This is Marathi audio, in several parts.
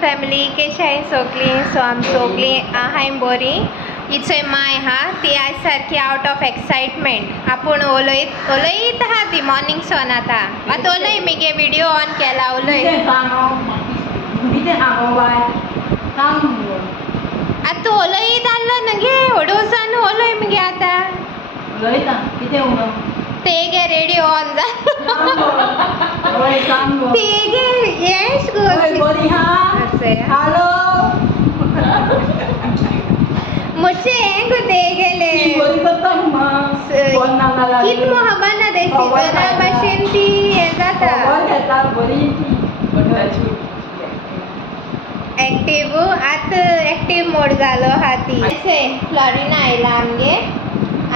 फॅमिली कशी आहे सगळी. सो आम सगळी आहाय बरी. हिचोय माय हा ती आज सारखी आउट ऑफ एक्साइटमेंट. आपण उलयत हा ती मॉर्निंग सन आता उलय मी व्हिडिओ ऑन केला उलय आता तू उलयत आलं ना गे हडूसान उलय मगे आता ते गे रेडिओ ऑन जा ते गे येस गो हॅलो मुझे एक दे गेले कित मोहब्बत दे सीजन बशेन ती हे जाता ऍक्टिव्ह आता ऍक्टिव्ह मोड जालो हा ती फ्लोरिना आयला आमगे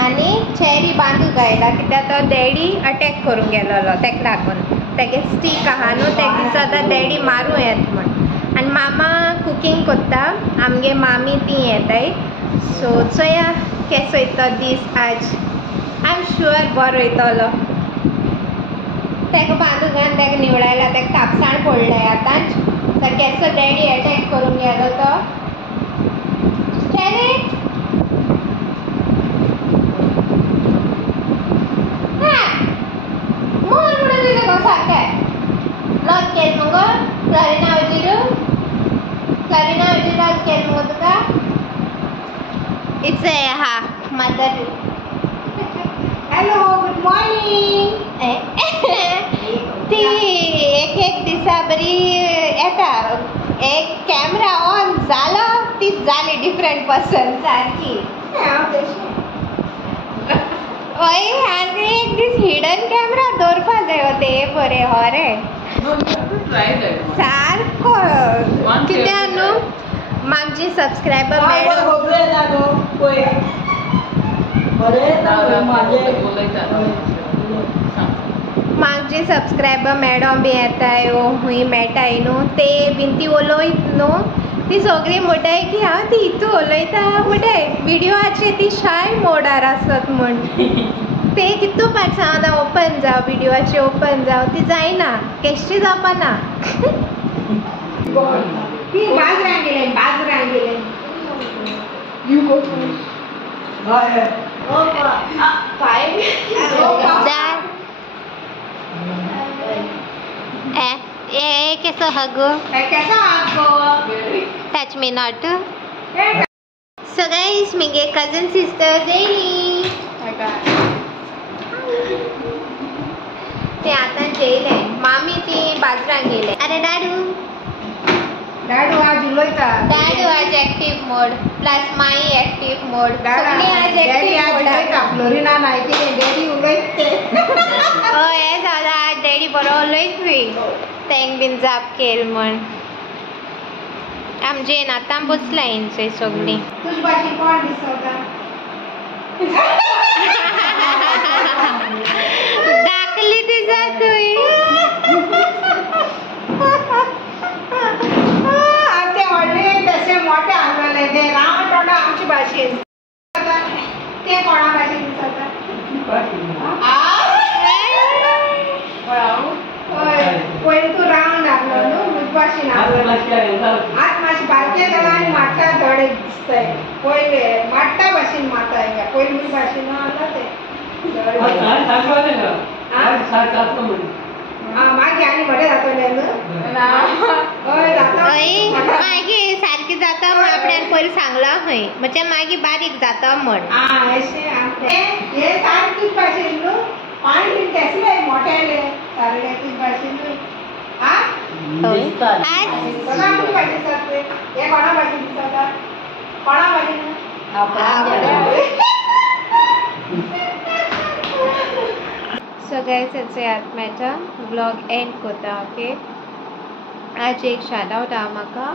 आणि चेरी बांदूक आयला कित्याक तो डॅडी अटॅक करून गेलोलो तेका लागून तेगे स्टीक आहा न्हू तेका दिसता डॅडी मारूं येत म्हण आनी मामा कुकींग करता आमगे मामी ती येताय. सो चोया केसो वयता दीस आज आय एम शुअर बरो वयतलो. तेका बांदूक घालून तेका निवडायला तेका कापसाण पडलें आतांच तर केसो डॅडी अटॅक करून गेलो तो चेरी मोर म्हणून तुझे सारखं लॉस केल मगो फ्लोरिना वजीर आज केल मगो तुका इट्स हा मदर. Hello good morning. ती एक दिसा बरी येता एक कॅमेरा ऑन जालो ती जाली डिफरंट पर्सन सारखी. हय आनी एक दीस हिडन कॅमेरा दवरपा जाय ते बरें हरे सारको कित्याक न्हू आमची सबस्क्रायबर मागचे सबस्क्रायबर मॅडम बी येताय हुंय मेळटाय न्हू ते बीन ती उलयत न्हू ती सगळी म्हणटाय की हांव ती हितू उलयता म्हणटाय व्हिडिओचे ती शाय मोडार आसत म्हण ते कितू पार्ट ओपन जाव व्हिडिओचे ओपन जाव ती जायना केश्टी जावपा ना. ती बाजरान गेले यू गो कैसा हगो touch me not. So guys मेरे कजन सिस्टर जेनी ते आता जेले मामी ती बाजरान गेले. अरे डॅडू आज उलयता डॅडू आज active mode plus my active mode सगळी आज डॅडी आज एक्टिव्ह मोड उलयता फ्लोरिना नाही ती डॅडी उलयते. हे जाता आज डॅडी बरो उलयतवी तेंक बीन जाप केल म्हण आमचे आतां बसला इंचे सगळी. तुझ भाशी कोण दिसता दाखली ती जातोय आमचे व्हडले तसे मोठे आणलेले ते राम तोंडा आमची भाशेन ते कोणा भाशेन दिसता पयली तू रावंड आपलो न्हू मुज भाशेन आज मातशे बारके जाला आनी माट्टा थोडे दिसताय पयले माट्टा भाशेन माताय पयली मुज भाशेन आसला ते मागीर आनी बरें जातले हय जाता मागीर सारकी जाता म्हण आपल्यान पयलीं सांगला खंय म्हणजे मागीर बारीक जाता म्हण. हे सारकीच भाशेन न्हू पाणी बीन तेसले मोठेले सारले तीच भाशेन न्हू कोणा भाशेन दिसता हे कोणा भाशेन दिसता कोणा भाशेन सो गाइस इट्स आत्म्याचा ब्लॉग एंड करता. ओके आज एक शाउट आउट आहा म्हाका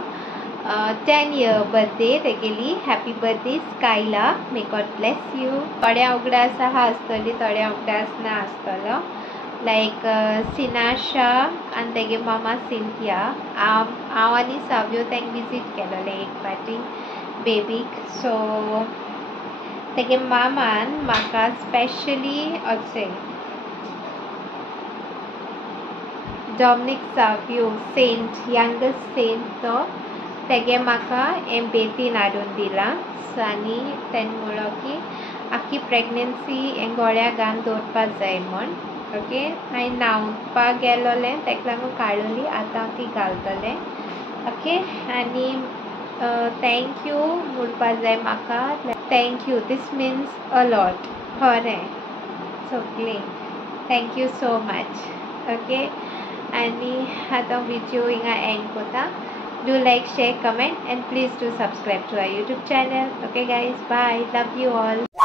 10 year बर्थडे तेगेली हॅपी बर्थडे स्कायला मे गॉड ब्लेस यू. थोड्या उगडास आहा आसतली थोड्या उगडास ना आसतलो लायक सिनाशा आनी तेगे मामा सिंथिया हांव आनी साव्यो तेंक विजीट केलोले एक फावटी बेबीक. सो तेगे मामान म्हाका स्पेशली अशें Dominic Savio saint youngest saint तो तेगे म्हाका हे बेतीन हाडून दिला. सो आनी तेणें म्हणलो की आख्खी प्रेग्नन्सी हे गोळ्या घालून दवरपाक जाय म्हण. ओके हांवें न्हांवपाक गेलोलें तेका लागून काडलोली, आतां हांव ती घालतलें. ओके आनी थँक्यू म्हणपाक जाय म्हाका. Thank you this means a lot. खरें सगळें थँक्यू सो मच. ओके आनी आतां विडियो हिंगा एंड कोता. Do like, share, comment and please do subscribe to our YouTube channel. Okay guys, bye. Love you all.